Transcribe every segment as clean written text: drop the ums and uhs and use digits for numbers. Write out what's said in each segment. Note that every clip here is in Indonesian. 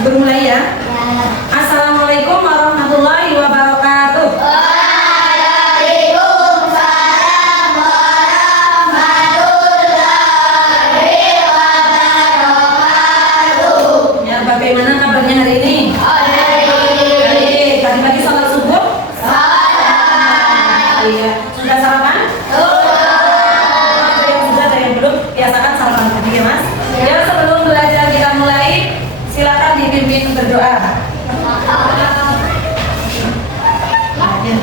Bermulai ya. Assalamualaikum warahmatullahi wabarakatuh. Waalaikumsalam warahmatullahi wabarakatuh. Ya, bagaimana kabarnya hari ini? Baik. Tadi pagi sholat subuh? Iya. Sudah sarapan? Ada yang sudah, ada yang belum? Biasakan sarapan tadi ya Mas. Ya, sebelum belajar kita mulai, silakan dipimpin berdoa.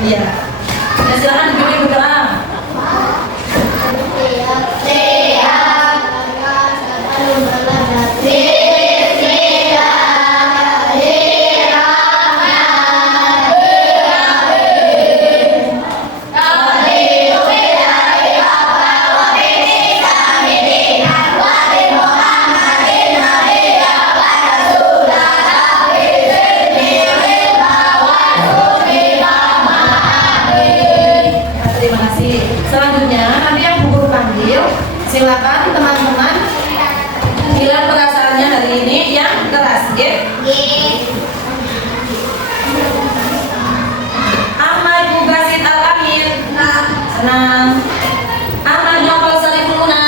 Ya. Ya, silakan dipimpin berdoa. Terima kasih. Selanjutnya nanti yang Bu Guru panggil, silakan teman-teman bilang perasaannya hari ini yang keras, ya. Ahmad Mubasit Al-Amin, senang. Ahmad Nopal Sarifuluna,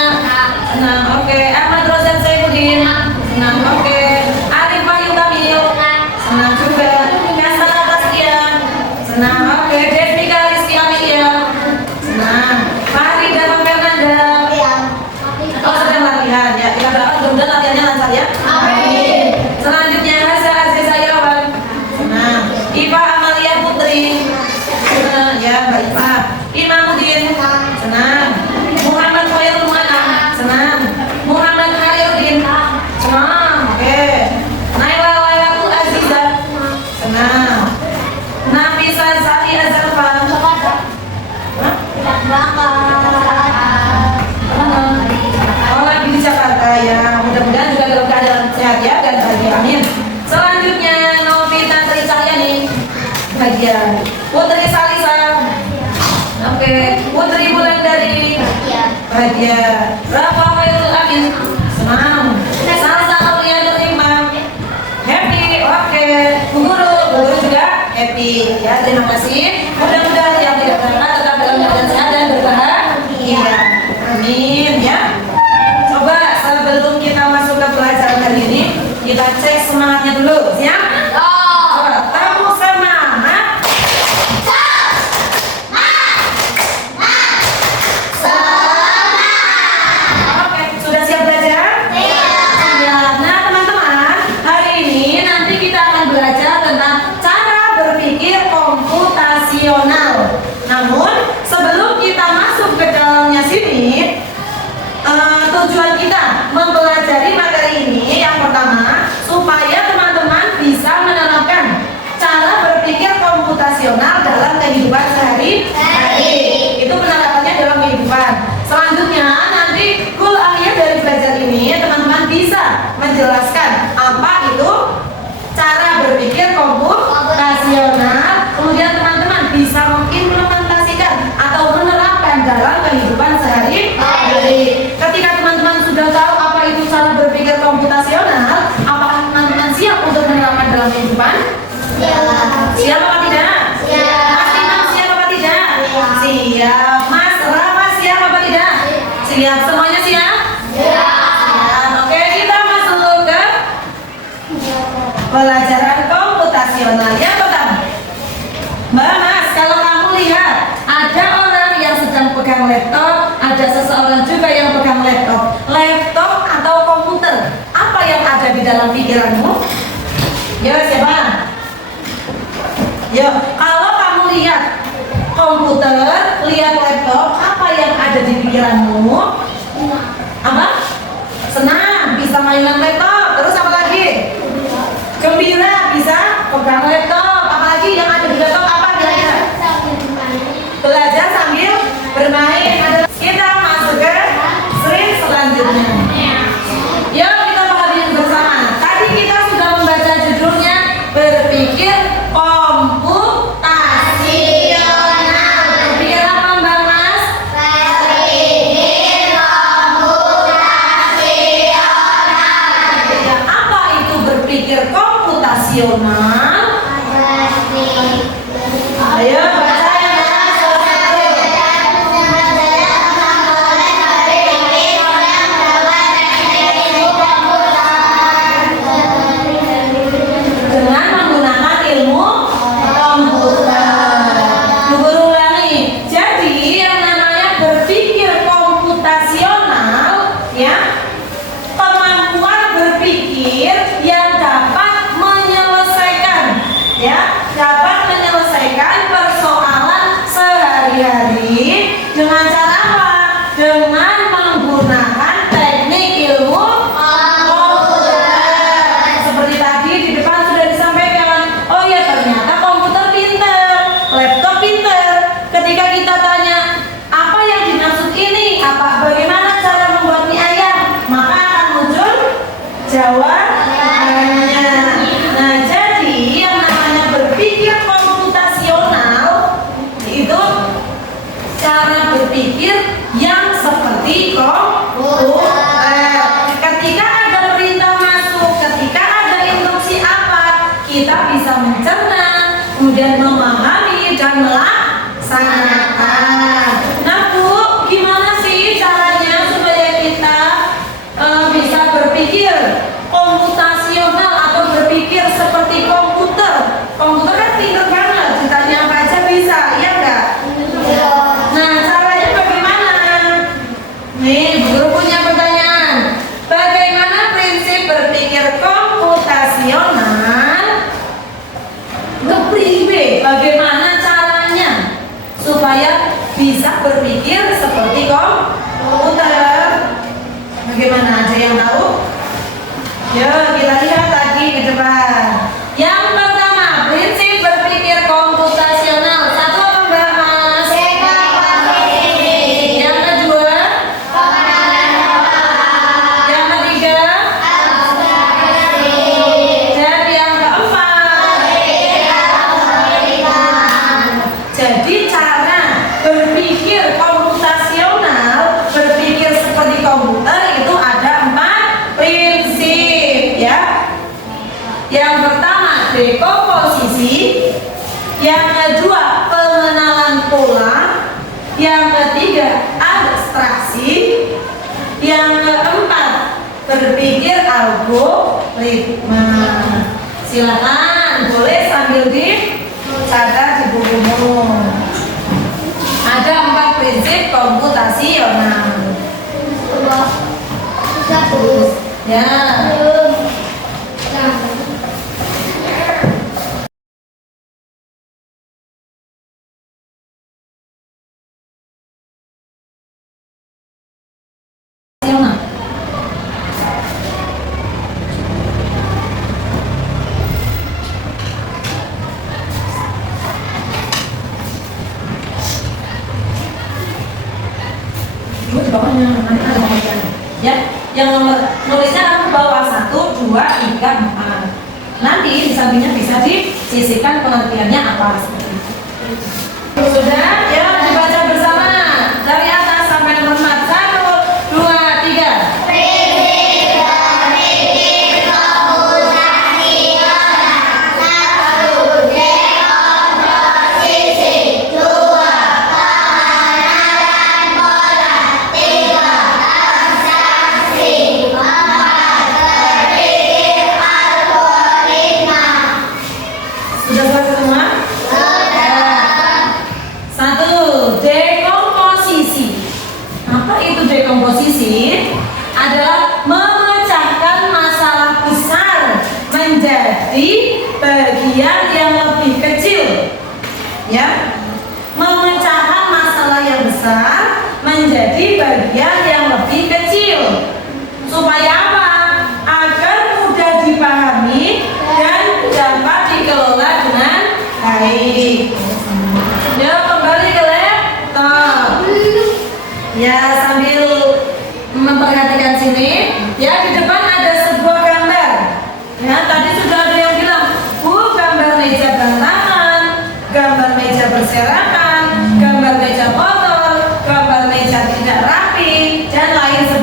senang. Oke. Ahmad Rozan Saifuddin, senang. Oke. Arif Wahyu Kamil, senang juga. Kasana Taskia, senang. Oke. Desmika Rizky Amelia, senang. Farida Fernanda, oh sedang latihan ya. Kita berapa? Mudah-mudahan latihannya lancar ya. Amin. Selanjutnya Hasan Aziza Yawan, senang. Iva Amalia Putri, senang ya Mbak Iva. Imamuddin, senang. Muhammad Khairul Manam, senang. Muhammad Khairuddin, senang. Oke. Naila Lailatul Aziza, senang. Nafisa Sari Azalfa, oh lagi di Jakarta ya. Mudah-mudahan juga dalam keadaan sehat ya dan bahagia. Amin. Selanjutnya Novita Tri Cahyani, bahagia. Putri Salisa, oke. Putri Wulandari, bahagia. Rafa Khairul Amin, senang. Salsa Aulia Nurima, happy. Oke. Bu Guru juga happy ya. Terima kasih. Mudah-mudahan yang tidak berangkat tetap dalam keadaan sehat dan berbahagia. Amin ya. Coba sebelum kita masuk ke pelajaran hari ini, kita cek semangatnya dulu, siap? Coba, kamu semangat? Oke, sudah siap belajar? Siap. Nah teman-teman, hari ini nanti kita akan belajar tentang cara berpikir komputasional. Namun sebelum kita masuk ke dalamnya sini, tujuan kita mempelajari materi ini yang pertama supaya teman-teman bisa menerapkan cara berpikir komputasional dalam kehidupan sehari-hari. Itu penerapannya dalam kehidupan. Selanjutnya nanti goal akhir dari belajar ini teman-teman bisa menjelaskan apa itu cara berpikir komputasional. Kemudian teman-teman bisa mengimplementasikan atau menerapkan dalam kehidupan sehari-hari. Ketika teman-teman sudah tahu apa itu cara berpikir komputasional, apakah teman-teman siap untuk menerapkan dalam kehidupan? Siap apa tidak? Mas Imam siap apa tidak? Siap. Mas Rama siap apa tidak? Siap. Semuanya siap? Siap. Oke, kita masuk ke pelajaran komputasional yang pertama. Mbak Mas, kalau kamu lihat ada orang yang sedang pegang laptop, ada seseorang juga yang pegang laptop atau komputer, apa yang ada di dalam pikiranmu? Yo, siapa? Yo, kalau kamu lihat komputer, lihat laptop, apa yang ada di pikiranmu? Apa? Senang, bisa mainan laptop. Terus apa lagi? Gembira, bisa pegang laptop. Apalagi yang ada di laptop apa kira-kira? Belajar sambil bermain. Kita masuk ke screen selanjutnya. Yuk kita pahami bersama. Tadi kita sudah membaca judulnya berpikir komputasional. Berpikir apa Mbak Mas? Berpikir komputasional. Apa itu berpikir komputasional? komputasional. Ayo baca yang mana? Dengan menggunakan ilmu komputer. Guru ulangi. Jadi yang namanya berpikir komputasional, ya, kemampuan berpikir yang dapat menyelesaikan, ya, dapat menyelesaikan persoalan sehari-hari dengan cara apa? Dengan menggunakan teknik ilmu komputer. Seperti tadi di depan sudah disampaikan. Oh ya, ternyata komputer pinter, laptop pinter. Ketika kita tanya apa yang dimaksud ini, bagaimana cara membuat mie ayam, maka akan muncul jawabannya. Nah, jadi yang namanya berpikir komputasional itu cara berpikir yang seperti komputer. Ketika ada perintah masuk, ketika ada instruksi apa, kita bisa mencerna, kemudian memahami dan melaksanakan. Nah Bu, gimana sih caranya supaya kita bisa berpikir komputasional atau berpikir seperti komputer? Komputer kan pintar banget, ditanya apa aja bisa, iya enggak? Nah, caranya bagaimana? Nih, guru punya pertanyaan. Bagaimana prinsip berpikir komputasional? Bagaimana caranya supaya bisa berpikir seperti komputer? Bagaimana, ada yang tahu? Ya, kita lihat lagi ke depan. Yang pertama, prinsip berpikir komputasional. Satu apa Mbak Mas? Yang kedua? Yang ketiga? Dan yang keempat? Jadi cara berpikir komputasional, berpikir seperti komputer itu ada 4 prinsip, ya. Yang pertama dekomposisi, yang kedua pengenalan pola, yang ketiga abstraksi, yang keempat berpikir algoritma. Silakan, boleh sambil dicatat di bukumu. Ada 4 prinsip komputasional. Ya. Di bawahnya nanti ada nomornya. Ya, yang nomor nulisnya kamu bawa 1, 2, 3, 4. Nanti di sampingnya bisa disisihkan pengertiannya apa seperti itu. Sudah, ya dibaca bersama dari atas sampai nomor 4. 1, 2, 3. Sudah selesai semua? Satu, dekomposisi. Apa itu dekomposisi? Adalah memecahkan masalah besar menjadi bagian yang lebih kecil. Ya, memecahkan masalah yang besar menjadi bagian yang lebih kecil. Supaya apa? Agar mudah dipahami dan dapat dikelola dengan baik. Ya, kembali ke laptop. Ya, sambil memperhatikan sini. Ya, di depan ada sebuah gambar. Ya, tadi sudah ada yang bilang, Bu, gambar meja berantakan, gambar meja berserakan, gambar meja kotor, gambar meja tidak rapi, dan lain sebagainya.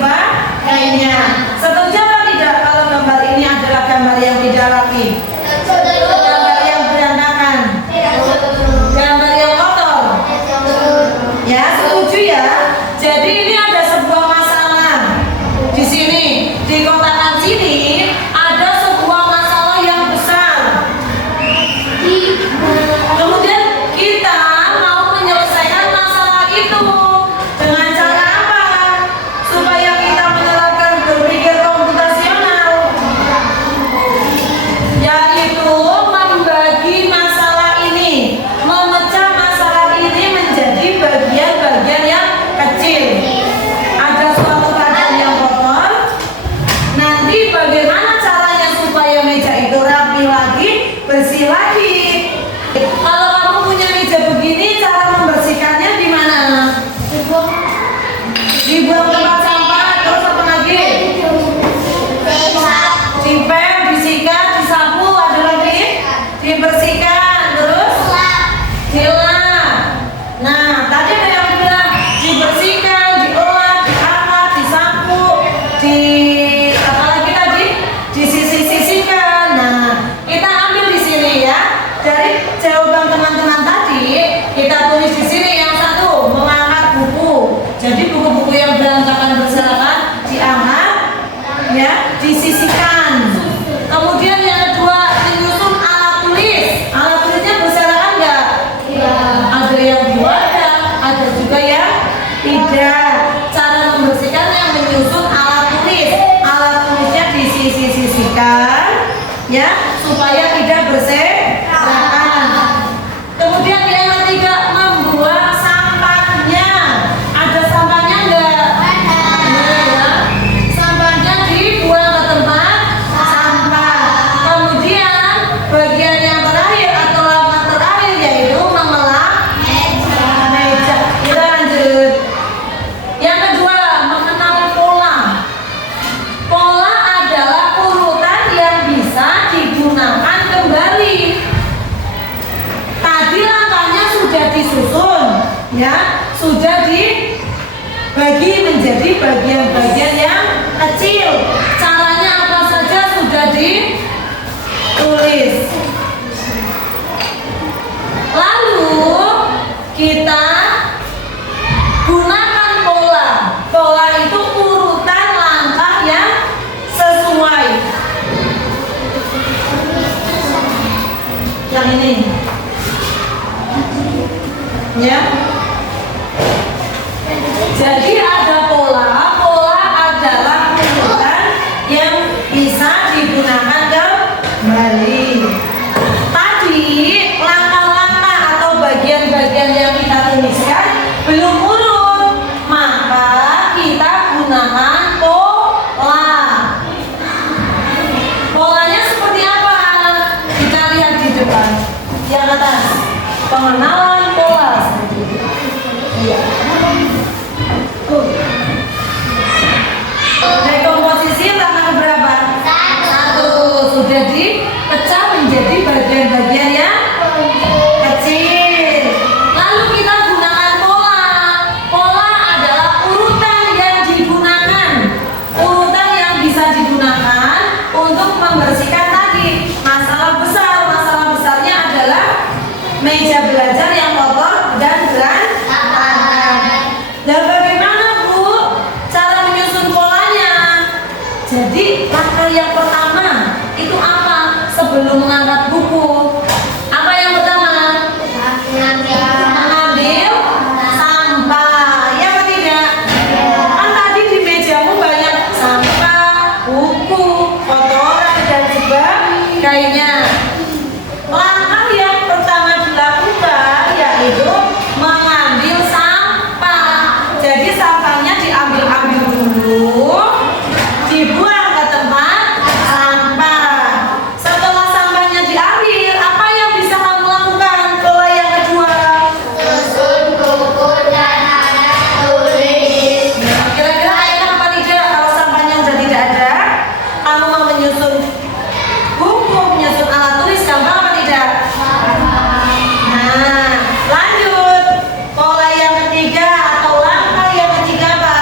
ya, disisihkan. Kemudian yang kedua, menyusun alat tulis. Alat tulisnya berserakan nggak? Ada yang wadah, ada juga yang tidak. Cara membersihkannya menyusun alat tulis. Alat tulisnya disisihkan, ya, supaya tidak berserakan. Kemudian yang ketiga, membuang sampahnya. Ada sampahnya enggak? Ya. Sampahnya dibuang ke tempat sampah. Kemudian bagian yang terakhir atau langkah terakhir yaitu mengelap meja. Kita lanjut. Yang kedua, mengenal pola. Pola adalah urutan yang bisa digunakan kembali. Tadi langkahnya sudah disusun, ya, sudah dibagi menjadi bagian-bagian yang kecil. Caranya apa saja sudah ditulis. Lalu kita gunakan pola. Pola itu urutan langkah yang sesuai. Yang ini. Ya. Jadi ada pola. Pola adalah urutan yang bisa digunakan kembali. Tadi langkah-langkah atau bagian-bagian yang kita tuliskan belum urut, maka kita gunakan pola. Polanya seperti apa? Kita lihat di depan. Yang atas, pengenalan pola. Iya. Dekomposisi langkah berapa? Satu. Sudah dipecah menjadi bagian-bagian yang kecil. Lalu kita gunakan pola. Pola adalah urutan yang digunakan. Urutan yang bisa digunakan untuk membersihkan tadi. Masalah besarnya adalah meja belajar yang kotor dan berantakan. Dan bagaimana Bu cara menyusun polanya? Jadi langkah yang pertama itu apa? Sebelum mengangkat buku, apa yang pertama? Mengambil sampah. Ya atau tidak? Kan tadi di mejamu banyak sampah, buku, kotoran dan sebagainya. Langkah yang pertama dilakukan yaitu mengambil sampah. Jadi sampahnya diambil dulu, dibuang ke tempat sampah. Setelah sampahnya diambil, apa yang bisa kamu lakukan? Pola yang kedua. Susun buku dan alat tulis. Kira-kira enak apa tidak kalau sampahnya sudah tidak ada? Kamu mau menyusun buku, menyusun alat tulis, gampang apa tidak? Nah, lanjut. Pola yang ketiga atau langkah yang ketiga apa?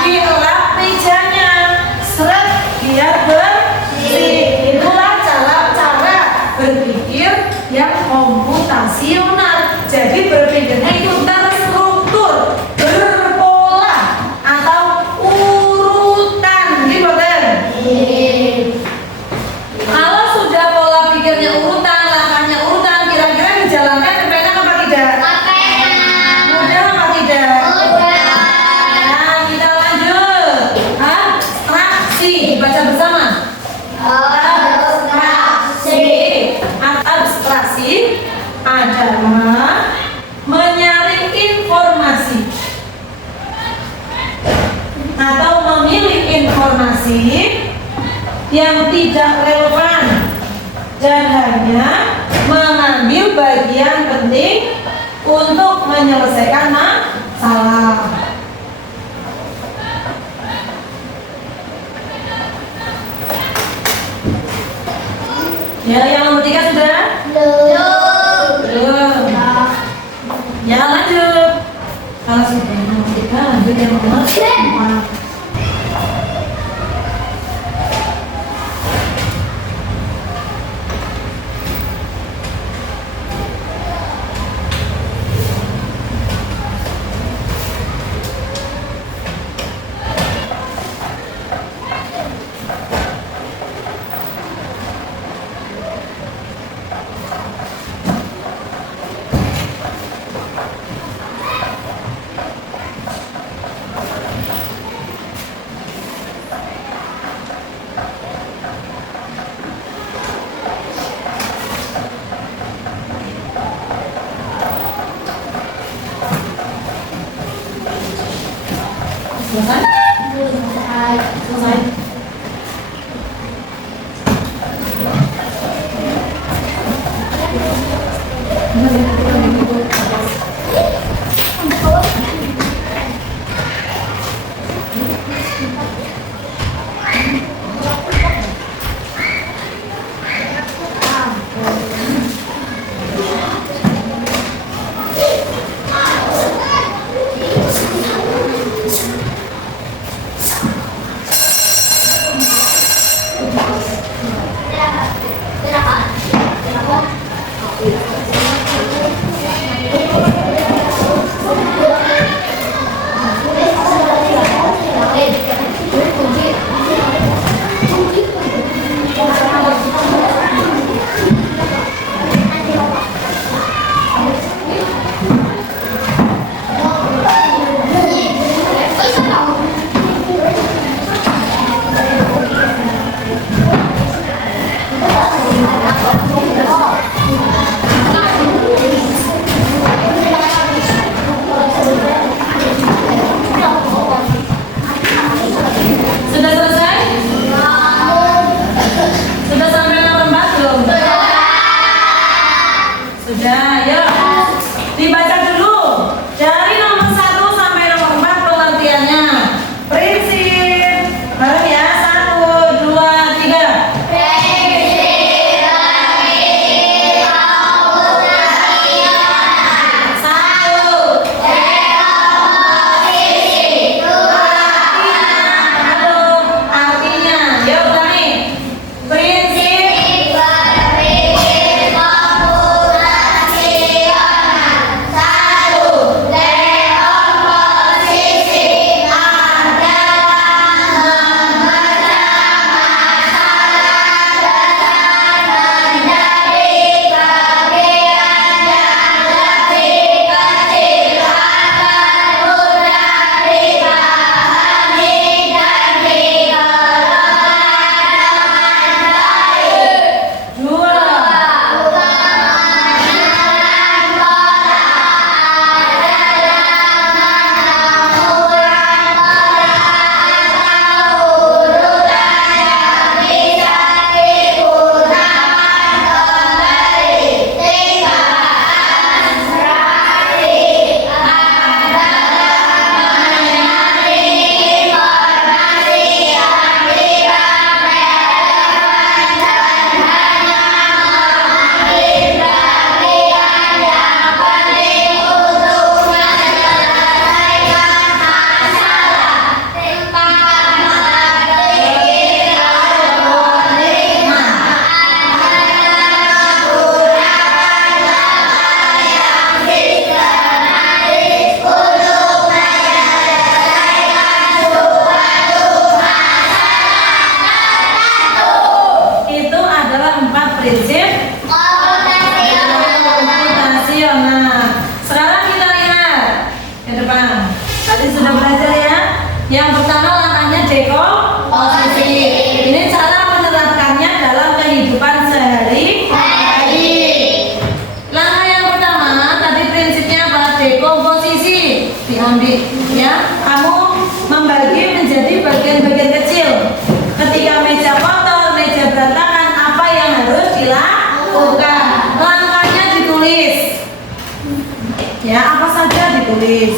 Dielap mejanya. Seret biar bersih. Itulah cara berpikir yang komputasional. Jadi berpikirnya itu terstruktur, berpola atau urutan, gitu kan? Kalau sudah pola pikirnya urutan, langkahnya urutan, kira-kira dijalankan enak apa tidak? Mudah apa tidak? Nah, kita lanjut. Abstraksi, dibaca bersama. Abstraksi adalah menyaring informasi atau memilih informasi yang tidak relevan dan hanya mengambil bagian penting untuk menyelesaikan masalah. Ya, yang nomor 3 sudah? Belum. Ya, lanjut. Kalau sudah yang nomor 3, lanjut yang nomor 4. Sudah selesai? Sudah sampai nomor 4 belum? Sudah, yuk. Dibaca dulu. Dari nomor 1 sampai nomor 4 pengertiannya. Prinsip. Bareng ya. 1, 2, 3. Prinsip komputasional. Sekarang kita lihat ke depan. Tadi sudah belajar ya. Yang pertama langkahnya dekomposisi. Ini cara menerapkannya dalam kehidupan sehari-hari. Langkah yang pertama tadi prinsipnya apa? Dekomposisi. Diambil ya. Kamu membagi menjadi bagian-bagian kecil. Ketika meja kotor, meja berantakan, apa yang harus dilakukan? Langkahnya ditulis. Ya, apa saja ditulis.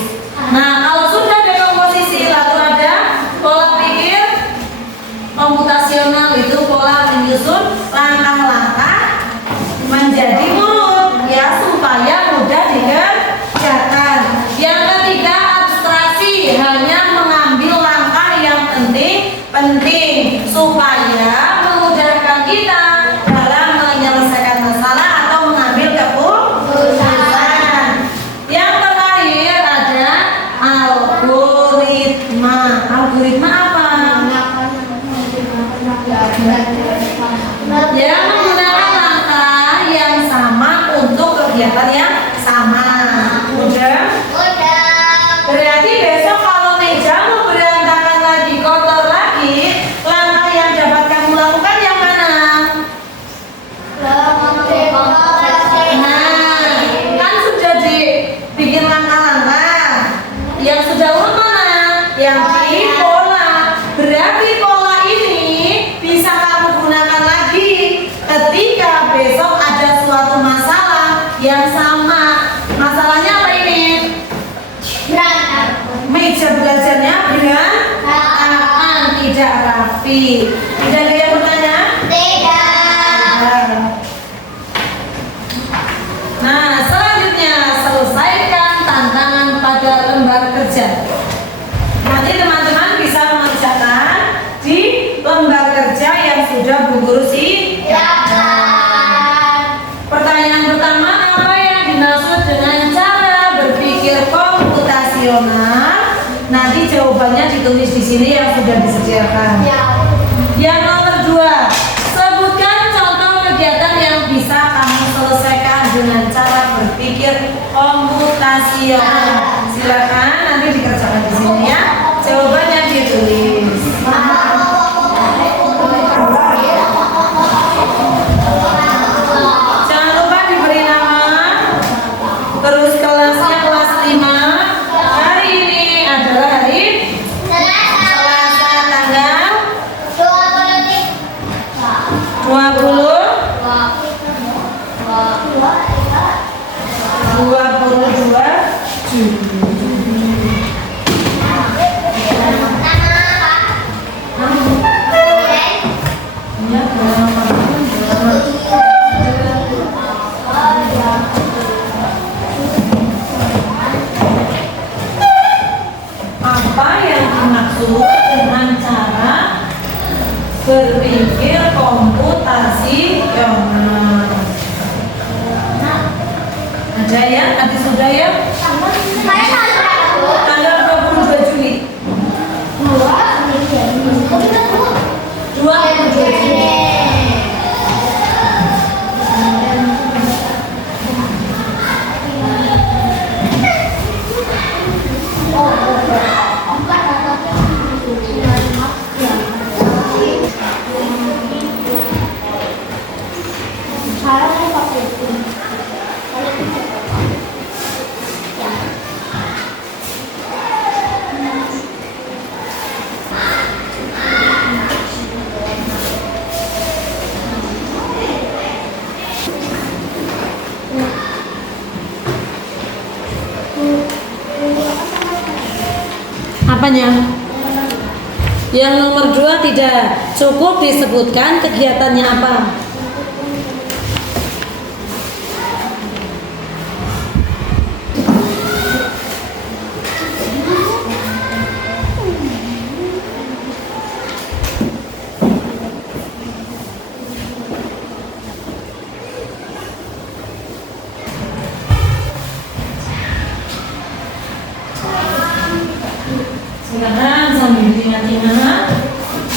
Nah, kalau sudah dekomposisi lalu ada pola pikir komputasional, itu pola menyusun langkah-langkah menjadi urut ya supaya mudah dikerjakan. Yang ketiga abstraksi, hanya mengambil langkah yang penting supaya memudahkan kita dalam menyelesaikan masalah atau mengambil keputusan. Yang terakhir ada algoritma. Algoritma apa? Ya, menggunakan langkah yang sama untuk kegiatan yang sama. Udah? Berarti besok kalau mejamu berantakan lagi, kotor lagi, langkah yang dapat kamu lakukan yang mana? Nah, kan sudah dibikin langkah-langkah. Yang sudah urut mana? Yang di pola. Berarti pola ini bisa kamu gunakan lagi ketika besok ada suatu masalah yang sama sapi. Tidak ada yang bertanya? Tidak. Nah, selanjutnya selesaikan tantangan pada lembar kerja. Nanti teman-teman bisa mengerjakan di lembar kerja yang sudah Bu Guru Siapkan. Pertanyaan pertama, apa yang dimaksud dengan cara berpikir komputasional? Nanti jawabannya ditulis di sini yang sudah disediakan. Yang nomor 2, sebutkan contoh kegiatan yang bisa kamu selesaikan dengan cara berpikir komputasional. Silakan nanti dikerjakan di sini ya. Jawabannya ditulis. Jangan lupa diberi nama. Terus kelasnya kelas 5. Hari ini adalah hari Selasa tanggal 22 Juli. Apa yang dimaksud dengan cara berpikir komputasional? Ada ya? Tadi sudah ya? Tanggal 22 Juli. 22 Juli. Apanya? Yang nomor 2 tidak cukup disebutkan kegiatannya apa? Silakan sambil diingat-ingat.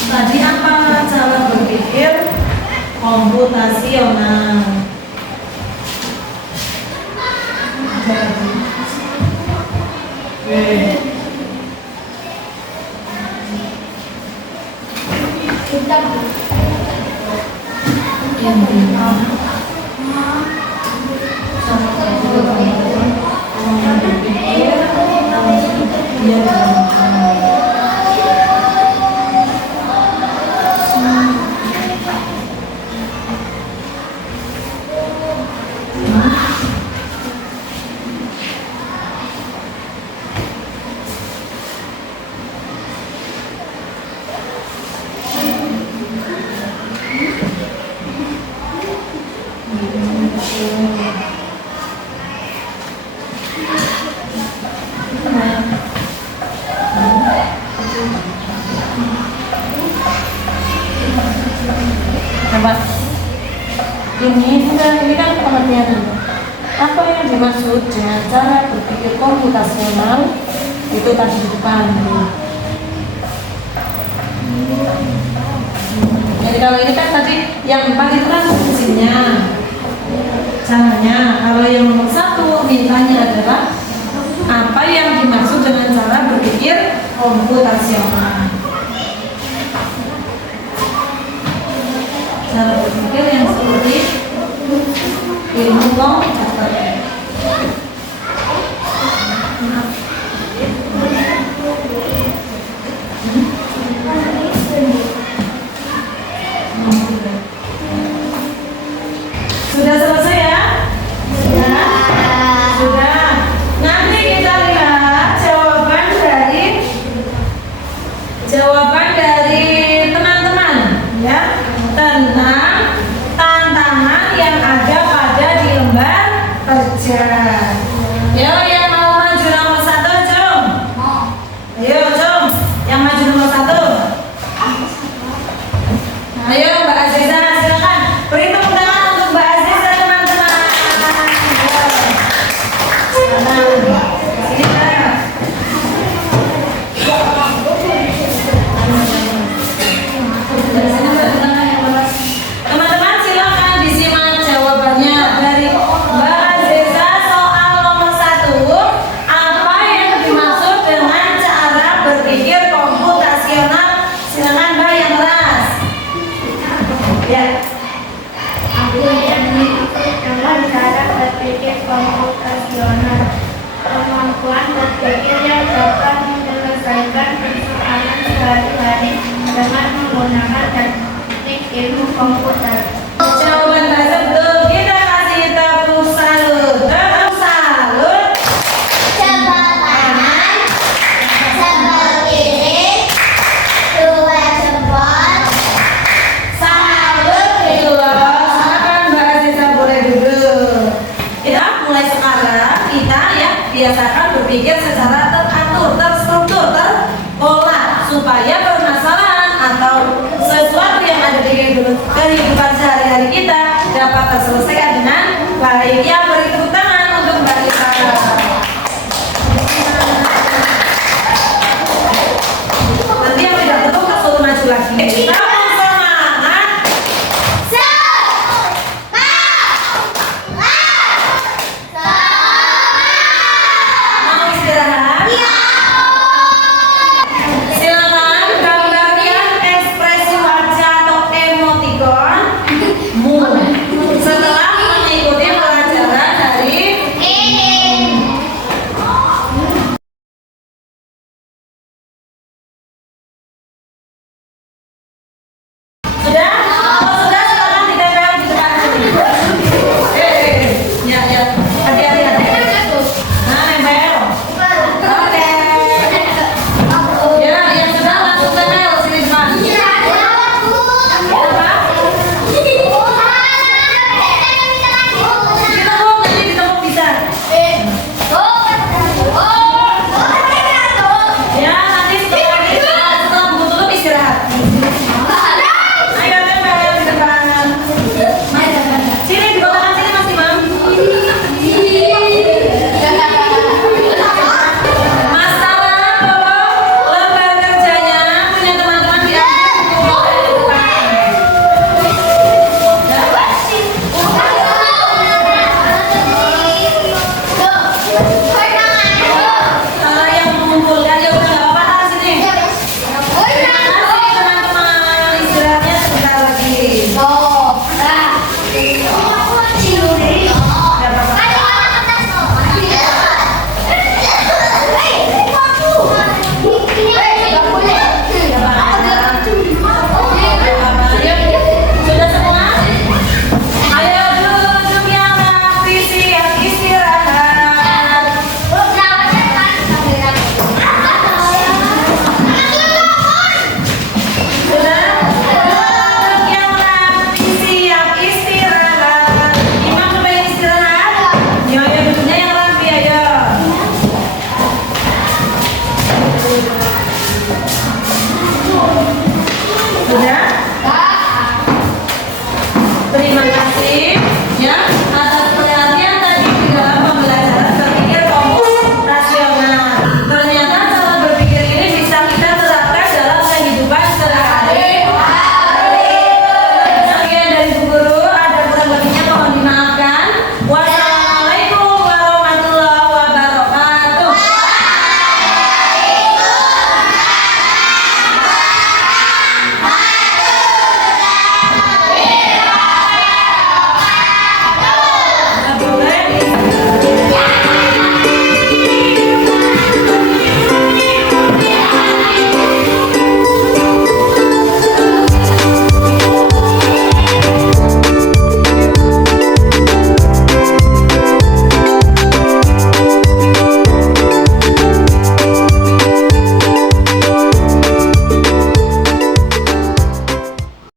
Tadi apa cara berpikir komputasional? Apa? Ini kan pengertian. Apa yang dimaksud dengan cara berpikir komputasional? Itu tadi di depan. Jadi kalau ini kan tadi yang 4 itu kan fungsinya, caranya. Kalau yang nomor 1 mintanya adalah apa yang dimaksud dengan cara berpikir komputasional. Cara berpikir yang seperti ilmu komputer. Sudah selesai ya? Sudah. Nanti kita lihat jawaban dari teman-teman adik-adik dengan menggunakan teknik ilmu komputer. Jawaban tersebut